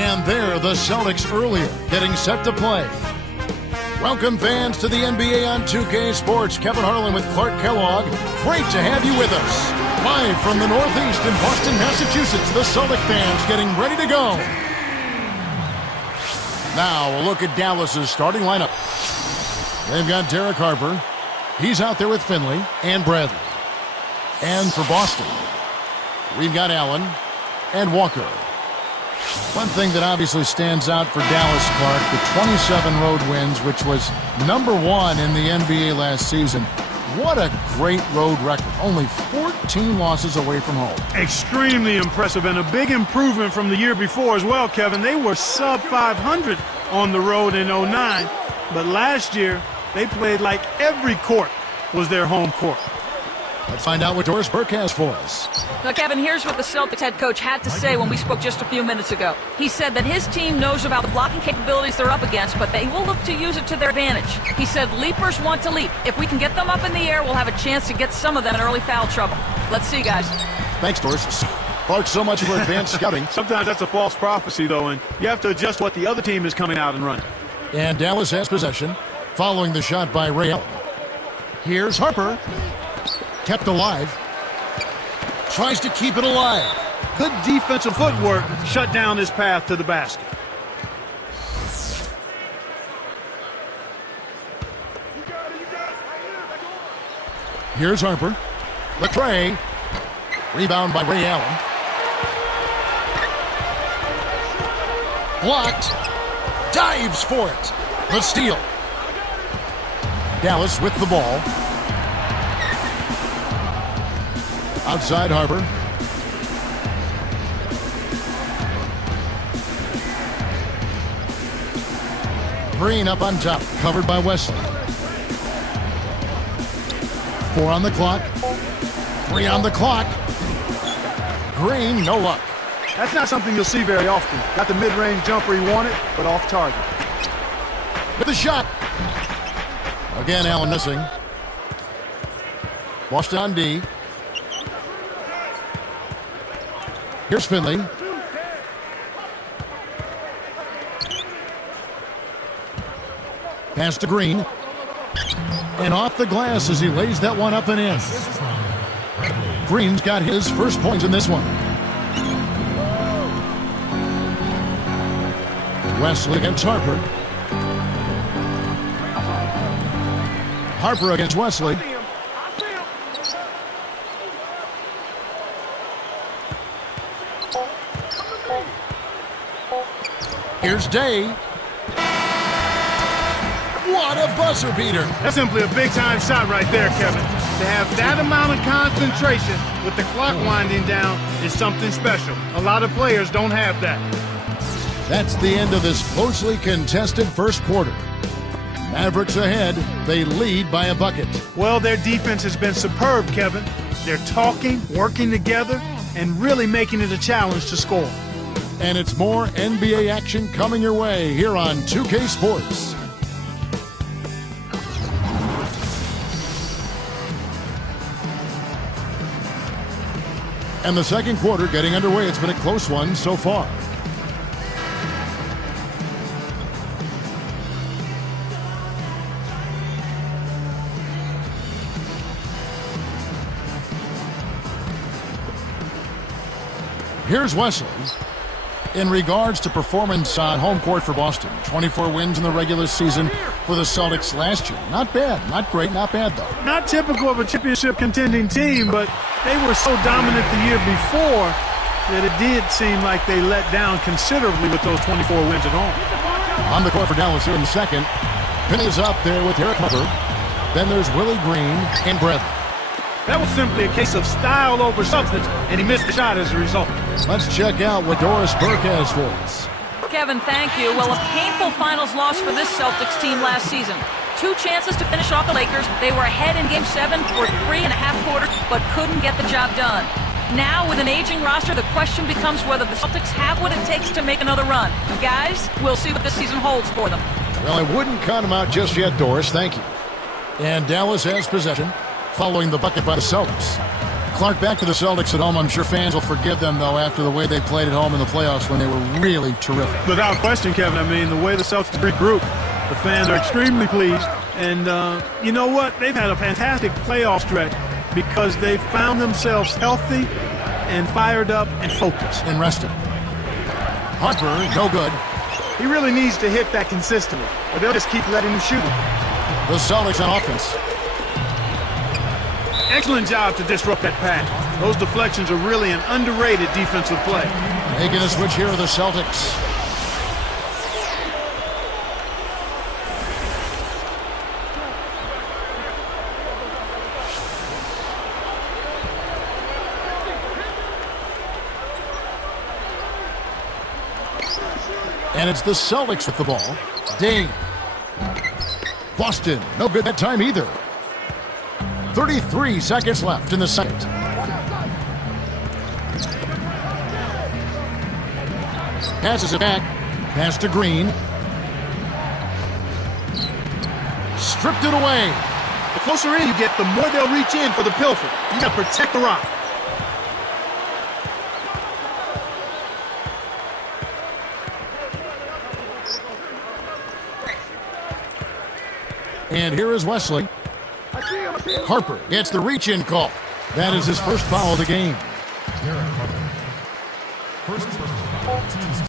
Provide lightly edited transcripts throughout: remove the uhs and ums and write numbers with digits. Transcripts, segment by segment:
And there, the Celtics earlier, getting set to play. Welcome, fans, to the NBA on 2K Sports. Kevin Harlan with Clark Kellogg. Great to have you with us. Live from the Northeast in Boston, Massachusetts, the Celtic fans getting ready to go. Now, a look at Dallas's starting lineup. They've got Derek Harper. He's out there with Finley and Bradley. And for Boston, we've got Allen and Walker. One thing that obviously stands out for Dallas, Clark, the 27 road wins, which was #1 in the NBA last season. What a great road record. Only 14 losses away from home. Extremely impressive and a big improvement from the year before as well, Kevin. They were sub 500 on the road in 09, but last year they played like every court was their home court. Let's find out what Doris Burke has for us. Now, Kevin, here's what the Celtics head coach had to say when we spoke just a few minutes ago. He said that his team knows about the blocking capabilities they're up against, but they will look to use it to their advantage. He said leapers want to leap. If we can get them up in the air, we'll have a chance to get some of them in early foul trouble. Let's see, guys. Thanks, Doris. Clark, so much for advanced scouting. Sometimes that's a false prophecy, though, and you have to adjust what the other team is coming out and running. And Dallas has possession, following the shot by Ray Allen. Here's Harper. Kept alive. Tries to keep it alive. Good defensive footwork shut down his path to the basket. Here's Harper. Lecrae. Rebound by Ray Allen. Blocked. Dives for it. The steal. Dallas with the ball. Outside Harper. Green up on top, covered by Wesley. 4 on the clock. 3 on the clock. Green, no luck. That's not something you'll see very often. Got the mid-range jumper he wanted, but off target. With the shot. Again, Allen missing. Boston on D. Here's Finley. Pass to Green. And off the glass as he lays that one up and in. Green's got his first points in this one. Wesley against Harper. Harper against Wesley. Here's Day. What a buzzer beater. That's simply a big-time shot right there, Kevin. To have that amount of concentration with the clock winding down is something special. A lot of players don't have that. That's the end of this closely contested first quarter. Mavericks ahead. They lead by a bucket. Well, their defense has been superb, Kevin. They're talking, working together, and really making it a challenge to score. And it's more NBA action coming your way here on 2K Sports. And the second quarter getting underway. It's been a close one so far. Here's Wesley. In regards to performance on home court for Boston, 24 wins in the regular season for the Celtics last year. Not bad, not great, not bad though. Not typical of a championship contending team, but they were so dominant the year before that it did seem like they let down considerably with those 24 wins at home. On the court for Dallas here in the second. Penny is up there with Derek Harper. Then there's Willie Green and Bradley. That was simply a case of style over substance, and he missed the shot as a result. Let's check out what Doris Burke has for us. Kevin, thank you. Well, a painful finals loss for this Celtics team last season. 2 chances to finish off the Lakers. They were ahead in Game 7 for 3.5 quarters, but couldn't get the job done. Now, with an aging roster, the question becomes whether the Celtics have what it takes to make another run. Guys, we'll see what this season holds for them. Well, I wouldn't count them out just yet, Doris. Thank you. And Dallas has possession, following the bucket by the Celtics. Clark, back to the Celtics at home. I'm sure fans will forgive them, though, after the way they played at home in the playoffs when they were really terrific. Without question, Kevin. I mean, the way the Celtics regroup, the fans are extremely pleased. And you know what? They've had a fantastic playoff stretch because they found themselves healthy and fired up and focused. And rested. Harper, no good. He really needs to hit that consistently, or they'll just keep letting him shoot. The Celtics on offense. Excellent job to disrupt that pass. Those deflections are really an underrated defensive play. Making a switch here are the Celtics. And it's the Celtics with the ball. Ding. Boston, no good that time either. 33 seconds left in the second. Passes it back. Pass to Green. Stripped it away. The closer in you get, the more they'll reach in for the pilfer. You got to protect the rock. And here is Wesley. Harper gets the reach-in call. That is his first foul of the game.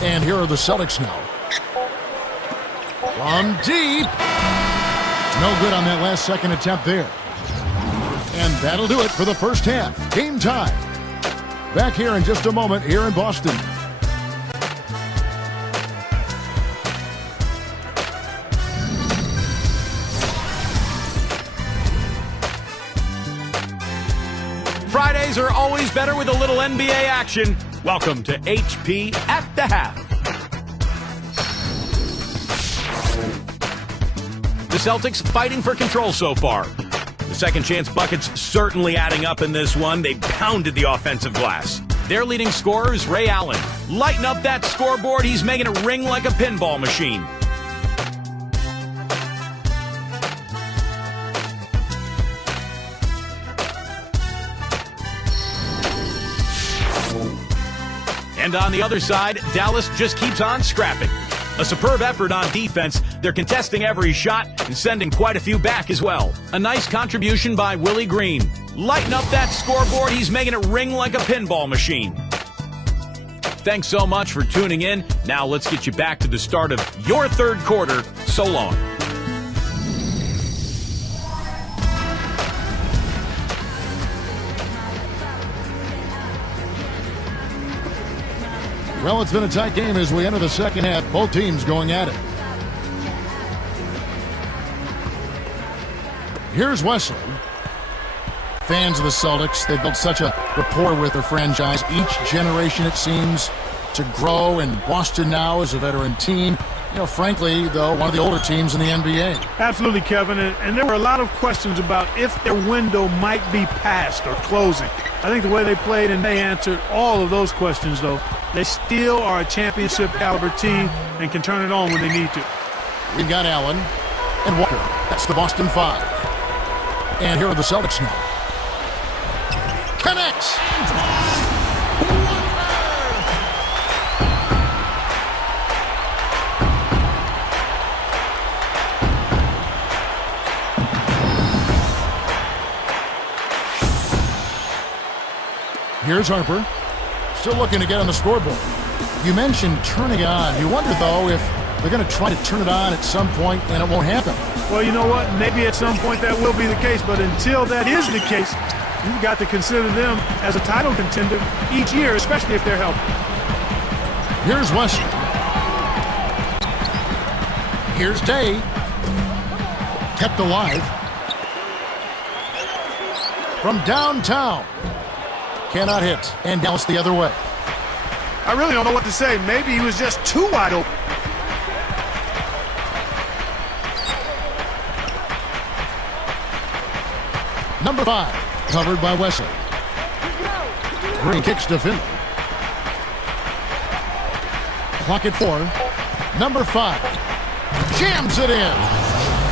And here are the Celtics now. From deep. No good on that last second attempt there. And that'll do it for the first half. Game time. Back here in just a moment here in Boston. Fridays are always better with a little NBA action. Welcome to HP at the Half. The Celtics fighting for control so far. The second chance buckets certainly adding up in this one. They pounded the offensive glass. Their leading scorer is Ray Allen. Lighten up that scoreboard. He's making it ring like a pinball machine. And on the other side, Dallas just keeps on scrapping. A superb effort on defense. They're contesting every shot and sending quite a few back as well. A nice contribution by Willie Green. Lighten up that scoreboard. He's making it ring like a pinball machine. Thanks so much for tuning in. Now let's get you back to the start of your third quarter. So long. Well, it's been a tight game as we enter the second half. Both teams going at it. Here's Wesley. Fans of the Celtics, they've built such a rapport with their franchise. Each generation, it seems, to grow, and Boston now is a veteran team. You know, frankly, though, one of the older teams in the NBA. Absolutely, Kevin. And there were a lot of questions about if their window might be past or closing. I think the way they played, and they answered all of those questions, though. They still are a championship caliber team and can turn it on when they need to. We've got Allen and Walker. That's the Boston Five. And here are the Celtics now. Connects. Here's Harper. Still looking to get on the scoreboard. You mentioned turning it on. You wonder, though, if they're going to try to turn it on at some point and it won't happen. Well, you know what? Maybe at some point that will be the case, but until that is the case, you've got to consider them as a title contender each year, especially if they're healthy. Here's Wesley. Here's Day. Kept alive. From downtown. Cannot hit. And Dallas the other way. I really don't know what to say. Maybe he was just too wide open. Number 5, covered by Wesley. Green kicks to Finley. Clock at 4. Number 5 jams it in.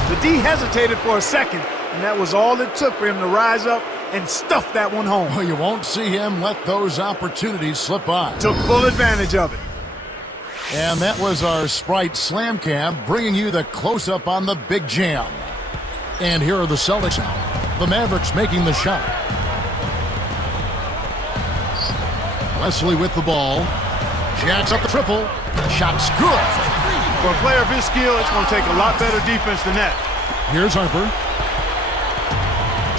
The D hesitated for a second, and that was all it took for him to rise up and stuffed that one home. Well, you won't see him let those opportunities slip by. Took full advantage of it. And that was our Sprite Slam Cam, bringing you the close-up on the big jam. And here are the Celtics now. The Mavericks making the shot. Wesley with the ball. Jacks up the triple. Shot's good. For a player of his skill, it's going to take a lot better defense than that. Here's Harper.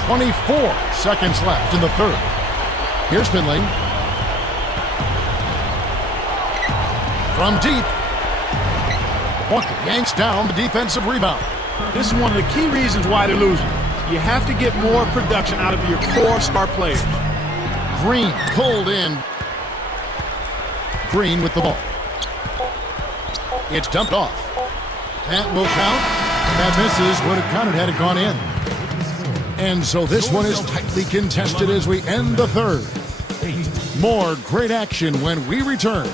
24 seconds left in the third. Here's Finley. From deep. Walker yanks down the defensive rebound. This is one of the key reasons why they're losing. You have to get more production out of your core star players. Green pulled in. Green with the ball. It's dumped off. That will count. That misses. Would have counted had it gone in. And so this one is tightly contested as we end the third. More great action when we return.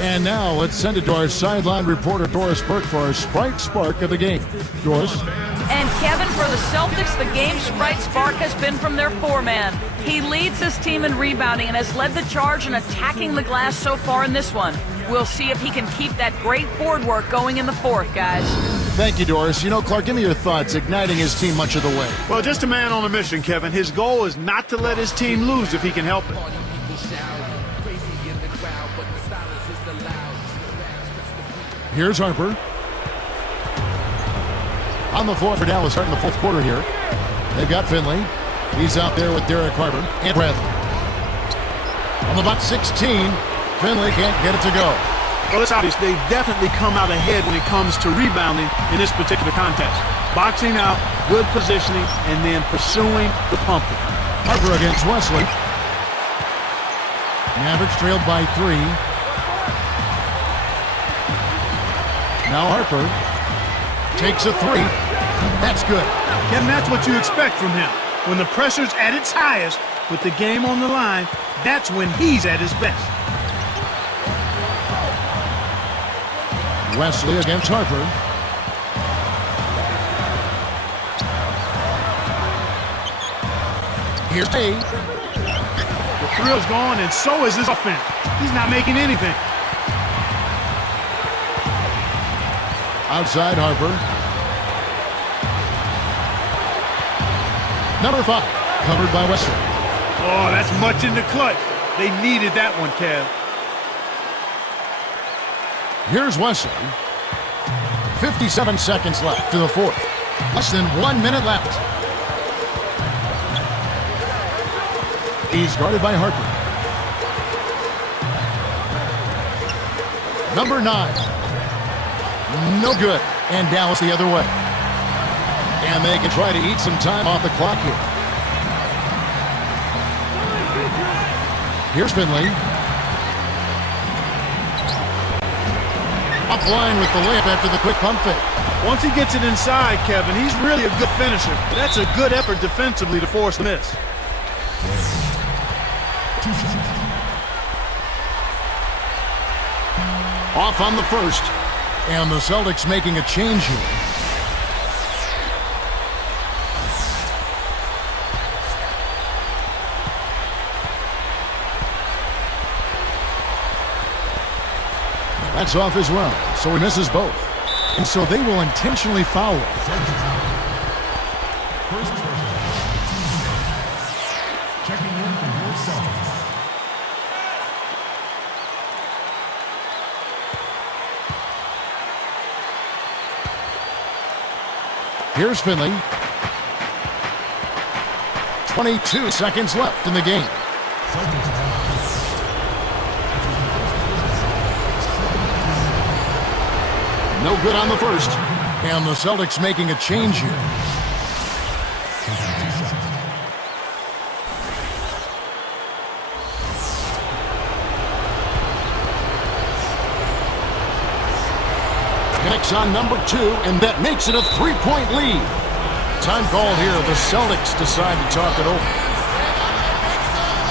And now let's send it to our sideline reporter, Doris Burke, for our Sprite Spark of the game. Doris? And Kevin, for the Celtics, the game Sprite Spark has been from their four-man. He leads his team in rebounding and has led the charge in attacking the glass so far in this one. We'll see if he can keep that great board work going in the fourth, guys. Thank you, Doris. You know, Clark, give me your thoughts, igniting his team much of the way. Well, just a man on a mission, Kevin. His goal is not to let his team lose if he can help it. Here's Harper. On the floor for Dallas starting the fourth quarter here. They've got Finley. He's out there with Derek Harper and Bradley. On the box 16, Finley can't get it to go. Well, it's obvious they've definitely come out ahead when it comes to rebounding in this particular contest. Boxing out, good positioning, and then pursuing the pumper. Harper against Wesley. Mavericks trailed by 3. Now Harper takes a 3. That's good. Kevin, that's what you expect from him. When the pressure's at its highest, with the game on the line, that's when he's at his best. Wesley against Harper. Here's Tay. The thrill's gone, and so is his offense. He's not making anything. Outside Harper. Number 5, covered by Wesley. Oh, that's much in the clutch. They needed that one, Kev. Here's Wesley. 57 seconds left to the fourth. Less than 1 minute left. He's guarded by Harper. Number 9. No good. And Dallas the other way. And they can try to eat some time off the clock here. Here's Finley. Up line with the layup after the quick pump fake. Once he gets it inside, Kevin, he's really a good finisher. That's a good effort defensively to force the miss. Off on the first. And the Celtics making a change here. That's off as well, so he misses both. And so they will intentionally foul. Checking in for your Celtics. Here's Finley. 22 seconds left in the game. No good on the first. And the Celtics making a change here. Connects on number 2, and that makes it a 3-point lead. Time called here. The Celtics decide to talk it over.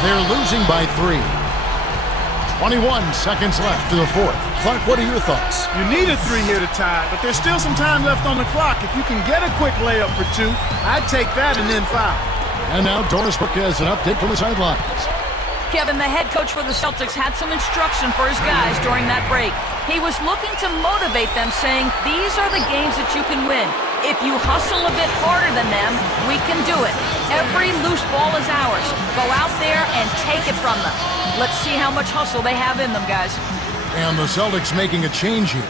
They're losing by 3. 21 seconds left to the fourth. Clark, what are your thoughts? You need a 3 here to tie, but there's still some time left on the clock. If you can get a quick layup for 2, I'd take that and then foul. And now Doris Burke has an update from the sidelines. Kevin, the head coach for the Celtics had some instruction for his guys during that break. He was looking to motivate them, saying, these are the games that you can win. If you hustle a bit harder than them, we can do it. Every loose ball is ours. Go out there and take it from them. Let's see how much hustle they have in them, guys. And the Celtics making a change here.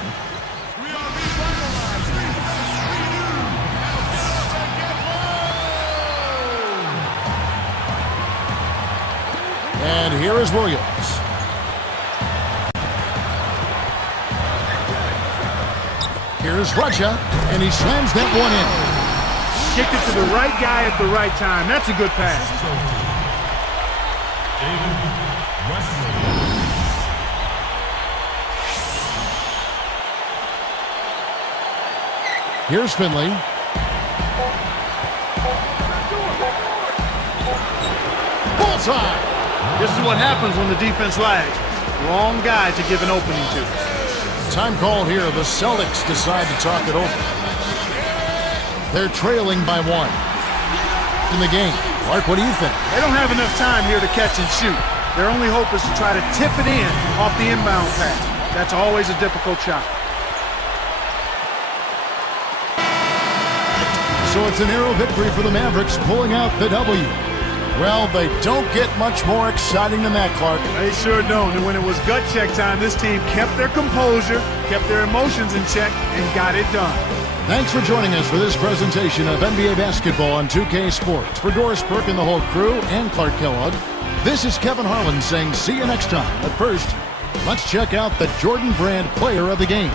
And here is Williams. Here's Russia, and he slams that one in. Kicked it to the right guy at the right time. That's a good pass. Here's Finley. Bullseye. This is what happens when the defense lags. Wrong guy to give an opening to. Time called here. The Celtics decide to talk it over. They're trailing by 1 in the game. Mark, what do you think? They don't have enough time here to catch and shoot. Their only hope is to try to tip it in off the inbound pass. That's always a difficult shot. So it's a narrow victory for the Mavericks, pulling out the W. Well, they don't get much more exciting than that, Clark. They sure don't. And when it was gut check time, this team kept their composure, kept their emotions in check, and got it done. Thanks for joining us for this presentation of NBA basketball on 2K Sports. For Doris Burke and the whole crew and Clark Kellogg, this is Kevin Harlan saying see you next time. But first, let's check out the Jordan Brand Player of the Game.